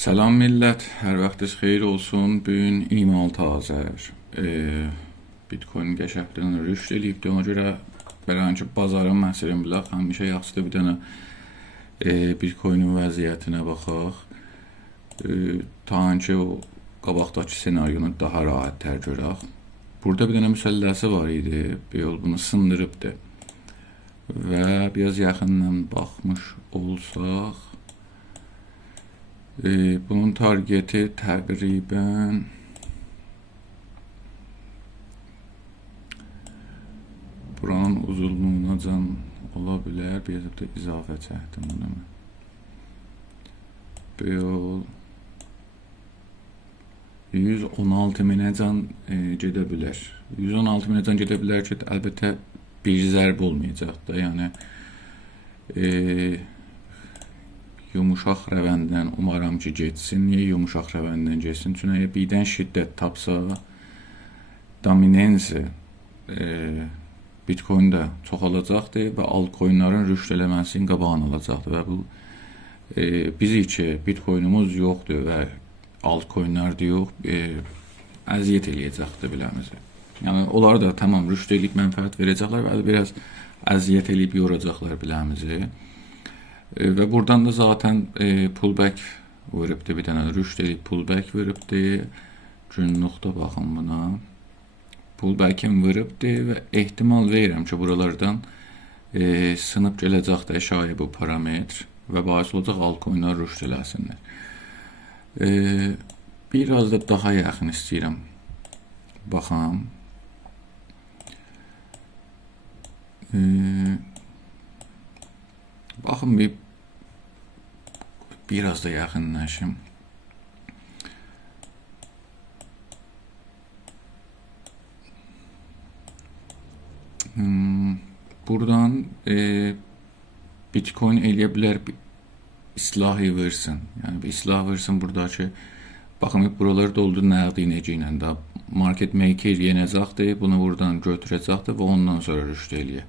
Salam millət, hər vaxtınız xeyir olsun. Bu gün 26 Azər. Bitcoin qəşəngdən rüşd eləyibdi. Ona görə bəlkə ki, bazarın məsələn bilək, həmişə yaxşıdır bir dənə Bitcoinin vəziyyətinə baxaq. Ta ki o qabaqdakı senaryonu daha rahat tər görək. Burada bir dənə müsəlləsi var idi. Bir yol bunu sındırıbdı. Və biraz yaxından baxmış olsaq, bunun targeti təqribən buranın uzunluğuna can ola bilər. Bir də izafə çəkdim bunu. Bu yol 116 minə can gedə bilər. 116 minə can gedə bilər ki, əlbəttə bir zərb olmayacaq da. Yəni yumuşaq rəvəndən umaram ki, getsin. Niyə yumuşaq rəvəndən getsin? Çünki əgər birdən şiddət tapsa, dominansı Bitcoin-də çoxalacaqdır və altcoinlərin rüşd eləməsinin qabağını alacaqdır. Və bu bizi ki, Bitcoinumuz yoxdur və altcoinlər yox, əziyyət eləyəcəkdir biləmizə. Yəni, onlar da tamam rüşd eləyib mənfəət verəcəklər və biraz əziyyət eləyib yoracaqlar biləmizi. Və buradan da zaten pullback veribdi, bir dənə rüşd eləyib pullback veribdi. Günlükdə baxın buna. Pullback-in veribdi və ehtimal verirəm ki, buralardan sınıb gələcəkdir şayə bu parametr və bahis olacaq altcoinlər rüşd eləsinlər. Biraz da daha yaxın istəyirəm. Baxam. Baxın biraz da yaxınlaşım. Buradan Bitcoin eləyə bilər islah versin. Yəni bir islah versin buradakı. Baxın buraları doldu nəqdi necə ilə də market maker yenəcəkdir. Bunu buradan götürəcəkdir və ondan sonra rüşd eləyir.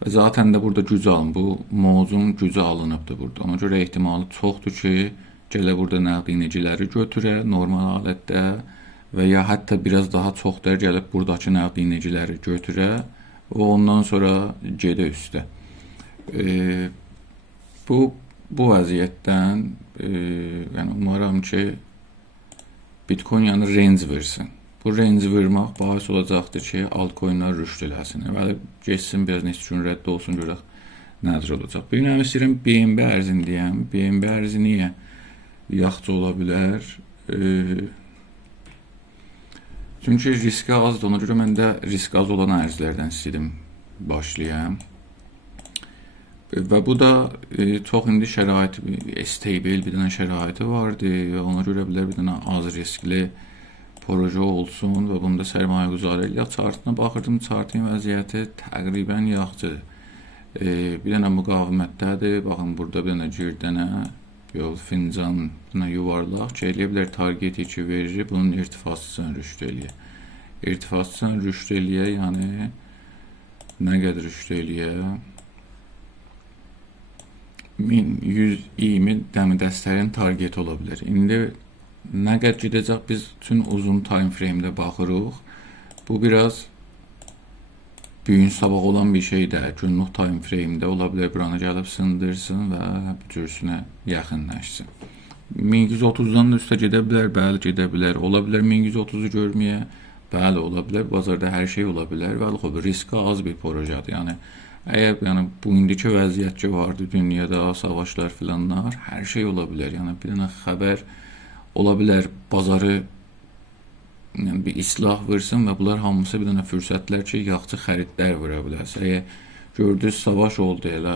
Və zaten də burada güc alın. Bu mozun gücü alınıbdır burada. Ona görə ehtimalı çoxdur ki, gələ burada nəqdiniciləri götürə normal halətdə və ya hətta biraz daha çox da gəlib buradakı nəqdiniciləri götürə və ondan sonra gedə üstə. Bu vəziyyətdən yəni umaram ki, Bitcoin yəni range versin. Bu range vermək bahis olacaqdır ki, altcoinlər rüşd eləsin. Və geçsin, biraz neçə gün rədd olsun, görək nədir olacaq. Bir gün istəyirəm BNB ərzini deyəm. BNB ərzi niyə yaxşı ola bilər? Çünki riski azdır. Ona görə mən də risk az olan ərzlərdən istəyirəm başlayam. Və bu da çox indi şərait, stable bir dənə şəraiti vardı və ona görə bilər bir dənə az riskli proje olsun və bunda sərmayə güzarı eləyək. Chartına baxırdım, chartın vəziyyəti təqribən yaxşıdır. Bir dənə müqavimətdədir. Baxın, burada bir dənə girdənə yol fincan yuvarlaq ki, eləyə bilər target 2 verir, bunun irtifasıcan rüşd eləyir. İrtifasıcan rüşd eləyir, yəni nə qədər rüşd eləyir? 1120 dəmidəstlərin target ola bilər. İndi nə qədər gedəcək, biz üçün uzun time frame-də baxırıq. Bu biraz büyün sabah olan bir şey də, günlük time frame-də ola bilər, buranı gəlib sındırsın və bücürsünə yaxınlaşsın. 1130-dan da üstə gedə bilər, bəli gedə bilər, ola bilər 1130-u görməyə, bəli ola bilər, bazarda hər şey ola bilər və riski az bir projedir. Yəni, əgər bu indiki vəziyyət ki vardı dünyada, savaşlar filanlar, hər şey ola bilər. Yəni, bir dənə xəbər ola bilər, bazarı bir islah versin və bunlar hamısı bir dənə fürsətlər ki, yaxçı xəridlər verə bilərsə. Əgər gördünüz, savaş oldu elə,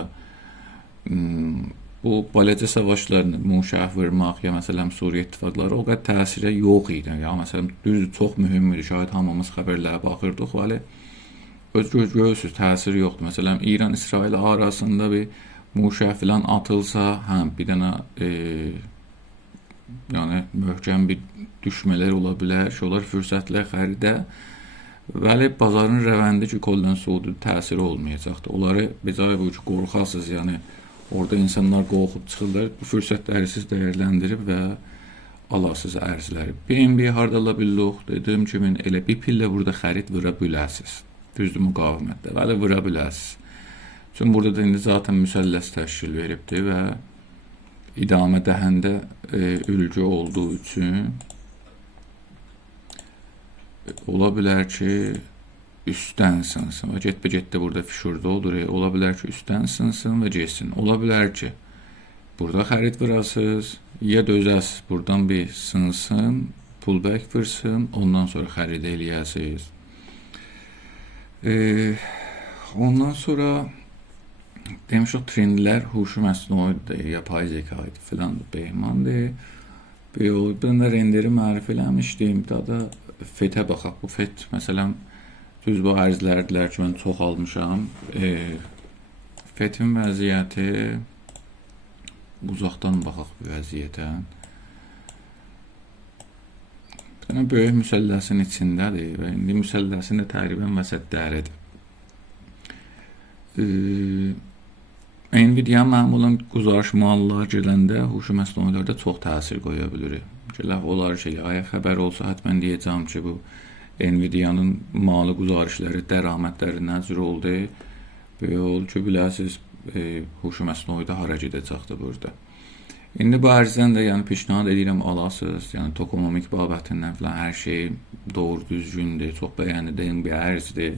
bu balaca savaşlarını müşah vermək, ya məsələn Suriyə ittifaqları o qədər təsirə yox idi. Ya məsələn, düzdür, çox mühümdür, şayət hamımız xəbərlərə baxırdıq, vəli öz görürsünüz, təsiri yoxdur. Məsələn, İran-İsrail arasında bir müşah filan atılsa, həm bir dənə yəni möhkəm bir düşmələr ola bilər ki, onlar fürsətlər xəridə vəli bazarın rəvəndi ki, koldan soğudu təsiri olmayacaqdır. Onları becəri bu ki, qorxasız, yəni Orada insanlar qorxub çıxırlar. Bu fürsətləri siz dəyərləndirib və alasız ərzləri. BNB harda ala bilirik? Dediyim kimi elə bir pillə burada xərid vura bilərsiniz. Düzdür, müqavimətdə. Bəli, vura bilərsiniz. Çünki burada da indi zaten müsəlləs təşkil veribdir və idamə dəhəndə ülgü olduğu üçün ola bilər ki, üstdən sınsın və getbə-getdə burada fişurda olur. Ola bilər ki, üstdən sınsın və getsin. Ola bilər ki, burada xərid vurasınız, ya dözəsiz, buradan bir sınsın, pullback vursun, ondan sonra xərid eləyəsiniz. Ondan sonra demişik trendlər huşu məsnuidir, yapay zekadır filandır, beymandır. Ben de renderi mərif eləmişdim. Daha da FET-ə baxaq. Bu FET məsələn düz bu ərzlərdilər ki, mən çox almışam. FET-in vəziyyəti uzaqdan baxaq bu vəziyyətə. Bir dənə böyük müsəlləsin içindədir və indi müsəlləsin də təqribən vəsətdəridir. Nvidia məmulan quzarış mallar gələndə huşu məsnuilərdə çox təsir qoya bilir. Gələk olar ki, xəbər olsa həttəmən deyəcəm ki, bu Nvidia'nın malı quzarışları, dəramətləri nə cür oldu? Böyük oldu ki, biləsiniz, huşu məsnuidə hara gedəcəkdir burada. İndi bu ərzdən də yəni pişnahad edirəm alasınız. Yəni tokonomik babətindən falan hər şey doğru düzgündür, çox bəyənildiyin bir ərzdir.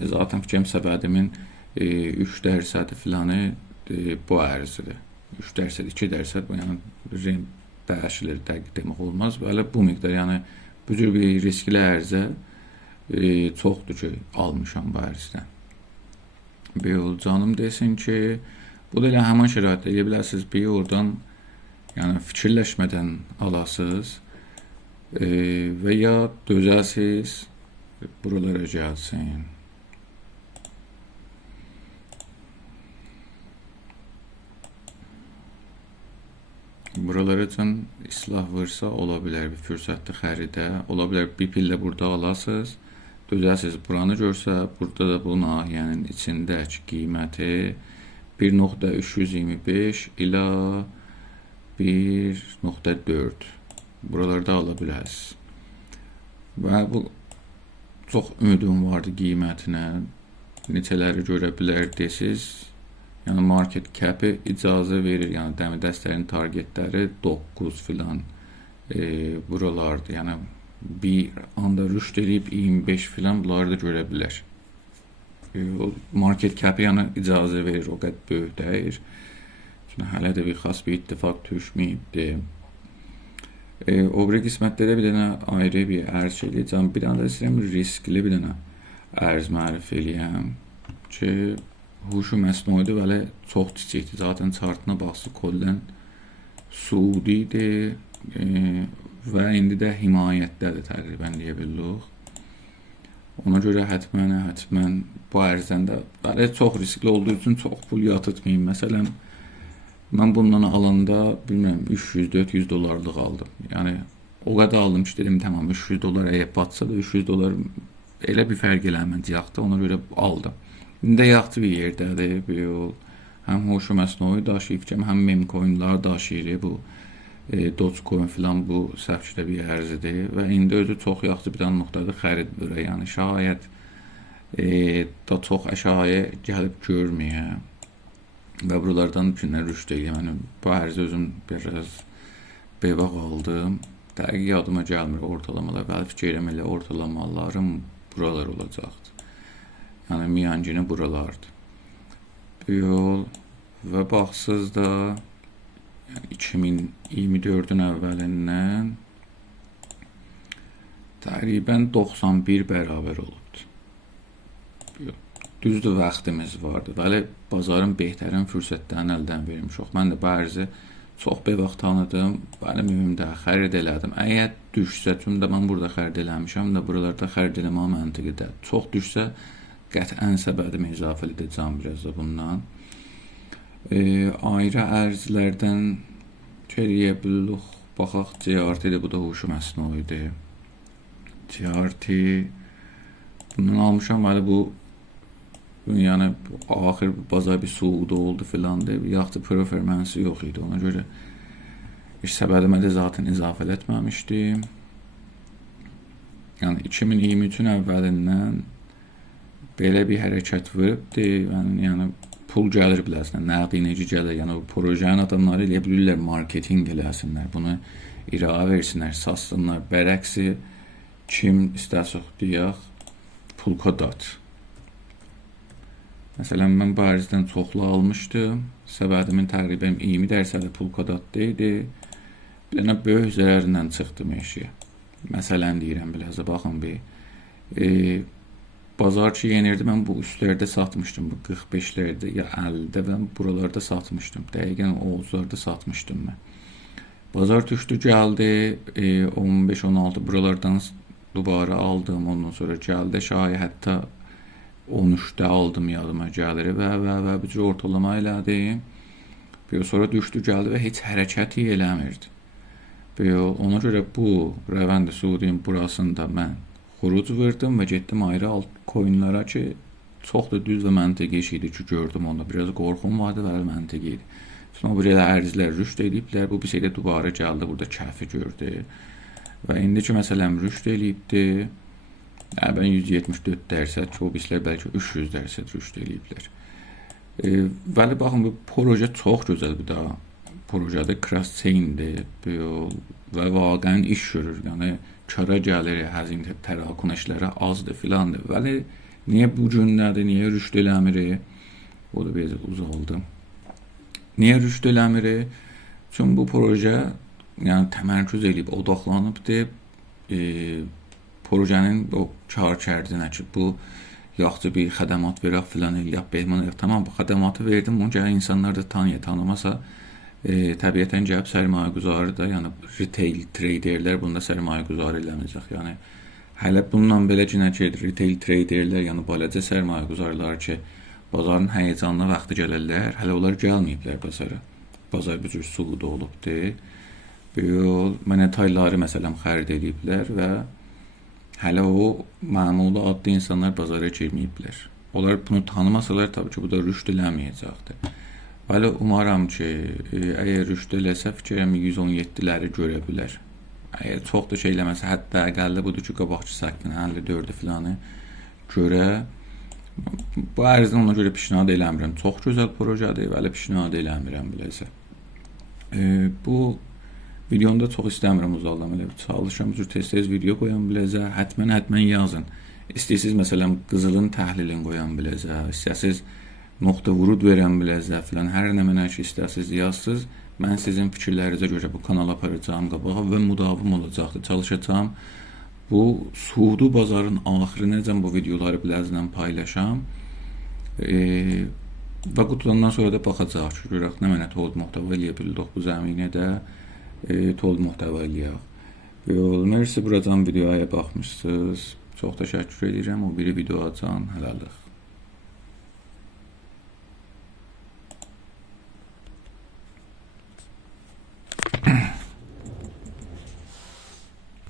Zaten fikrim səbədimin 3% filanı bu ərzidir. 3%, 2% bu yəni dəyişilir, dəqiq demək olmaz. Belə bu miqdar yəni bu cür bir riskli ərzə çoxdur ki, almışam bu ərzdən. Bir canım desin ki, bu da elə həman şəraitdə edə bilərsiniz, bir oradan yəni fikirləşmədən alasınız və ya dözəsiz, buralara gəlsin. Buralar üçün islah vursa ola bilər bir fürsətli xəridə, ola bilər bir pillə burada alasınız, dözəsiz buranı görsə, burada da bu nahiyənin içindəki qiyməti 1.325 ilə 1.4 buralarda ala bilərsiniz. Və bu çox ümidim vardı qiymətinə, neçələri görə bilər desiniz. Yəni market cap'i icazə verir, yəni dəmir dəstərin targetləri 9 filan buralardır. Yəni bir anda rüşd edib 25 filan bunları da görə bilər. Market cap'i yəni icazə verir, o qədər böyük deyir. Çünki hələ də bir xas bir ittifaq düşməyibdir. O biri qismətdə də bir dənə ayrı bir ərz eləyəcəm. Bir dənə də istəyirəm riskli bir dənə ərz mərif eləyəm ki, huşu məsnuidir və çox kiçikdir. Zaten chartına baxsı kollən Suudidir və indi də himayətdədir təqribən deyə bilirik. Ona görə həttəmən bu ərzdən də çox riskli olduğu üçün çox pul yatırtmayayım. Məsələn, mən bundan alanda bilmirəm 300-400 dolarlıq aldım. Yəni o qədər aldım ki, dedim tamam 300 dolar əgər batsa da 300 dolar elə bir fərq eləməyəcəkdi. Ona görə aldım. İndi də yaxşı bir yerdədir. Bir yol həm huşu məsnui daşıyıb ki, həm meme coinlar daşıyır. Bu Dogecoin filan bu səbkidə bir ərzidir və indi özü çox yaxşı bir dənə nöqtədə xərid verir. Yəni şayət da çox əşyaya gəlib görməyə və buralardan günlər rüşd edir. Yəni bu ərzi özüm biraz beyvaq aldım. Dəqiq yadıma gəlmir ortalamalar. Bəli fikirəm elə ortalamalarım buralar olacaqdır. Yəni miyancını buralardır. Bu yol və baxsız da 2024-ün əvvəlindən təqribən 91 bərabər olubdur. Düzdür, vaxtımız vardı. Bəli, bazarın behtərin fürsətlərini əldən vermişik. Mən də bu ərzi çox beyvaq tanıdım. Bəli, mühümdə xərid elədim. Əgər düşsə, çünki də mən burada xərid eləmişəm də buralarda xərid eləmə məntiqidə. Çox düşsə, qətən səbədimi izafə edəcəm biraz da bundan. Ayrı ərzlərdən eləyə bilirik. Baxaq, CRT-dir, bu da huşu məsnuidir. CRT bundan almışam, bəli bu Yəni axır bazar bir suudu oldu filan deyib, yaxud performansı yox idi. Ona görə iş səbədimə də zaten izafə etməmişdim. Yəni 2023-ün əvvəlindən belə bir hərəkət veribdi. Yəni pul gəlir biləsinə, nəqdi necə gəlir. Yəni bu projenin adamları elə bilirlər marketinq eləsinlər, bunu irağa versinlər, satsınlar. Bərəksi kim istəsək deyək, Polkadot. Məsələn, mən bu ərzdən çoxlu almışdım. Səbədimin təqribən 20% Polkadotda idi. Bir dənə böyük zərərlə çıxdım eşiyə. Məsələn deyirəm, biləcə baxın bir. Bazarçı yenirdi, mən bu üstlərdə satmışdım. Bu 45-lərdə ya 50-də mən buralarda satmışdım. Dəqiqən Oğuzlarda satmışdım mən. Bazar düşdü, gəldi 15-16 buralardan dubara aldım. Ondan sonra gəldi şayə, hətta 13'də aldım yadıma gəlir və bir cür ortalama elədim. Sonra düşdü, gəldi və heç hərəkəti eləmirdi. Ona görə bu rəvənd-i Suudinin burasında mən xuruc verdim və getdim ayrı altcoin'lara ki, çox da düz və məntiqi iş idi ki, gördüm onda. Biraz qorxum vardı və məntiqi idi. Sonra bu elə ərzlər rüşd ediblər, bu bir şeydə dubara gəldi, burada kəfi gördü. Və indiki məsələn rüşd edibdi. Yəni, 174%, ki, o birislər bəlkə 300% rüşd ediblər. Vəli baxın, bu proje çox gözəl bir daha. Projədə cross-chain'dir və vaqəən iş görür. Yəni, kara gəlir, həzin tərakun işləri azdır filandır. Vəli, niyə bu günlərdir, niyə rüşd eləmir? O da biraz uzaldı. Niyə rüşd eləmir? Çünki bu proje yəni, təmərküz edib, odaqlanıbdır. Projenin o kar kərdinə ki, bu yaxşı bir xədəmat verək filan eləyək, behman eləyək. Tamam, bu xədəmatı verdim, onu gəlir insanlar da tanımasa, təbiətən gəlib sərmayə quzarı da, yəni retail traderlər bunda sərmayə quzarı eləməyəcək. Yəni, hələ bundan belə cinə ki, retail traderlər, yəni balaca sərmayə quzarlar ki, bazarın həyəcanına vaxtı gəlirlər, hələ onlar gəlməyiblər bazara. Bazar bir cür suudu olubdur. Monetayları məsələn xərid ediblər və hələ o məmulu adlı insanlar bazara girməyiblər. Onlar bunu tanımasalar, tabii ki, bu da rüşd eləməyəcəkdir. Bəli, umaram ki, əgər rüşd eləsə, fikirəm 117-ləri görə bilər. Əgər çox da şey eləməsə, hətta əqəlli budur ki, qabaqçı səqfin 54-ü filanı görə. Bu ərzdən ona görə pişnad eləmirəm. Çox gözəl projədir, bəli, pişnad eləmirəm biləsə. Bu videomda çox istəmirəm uzaldım, elə çalışıram, tez-tez video qoyan biləcə, hətmən yazın. İstəyirsiniz, məsələn, qızılın təhlilini qoyan biləcə, istəyirsiniz, nöqtə vurud verən biləcə filan, hər nə mənə ki, istəyirsiniz yazsınız, mən sizin fikirlərinizə görə bu kanala aparacağım qabağa və müdavim olacaqdır, çalışacağım. Bu suudu bazarın axırınəcən bu videoları biləcəkdən paylaşam və qutulandan sonra da baxacaq ki, görək nə mənə told muhtəva eləyə bildik bu zəminə də told muhtəva eləyək. Mersi, buradan videoya baxmışsınız. Çox təşəkkür edirəm. O biri videodan həlallıq.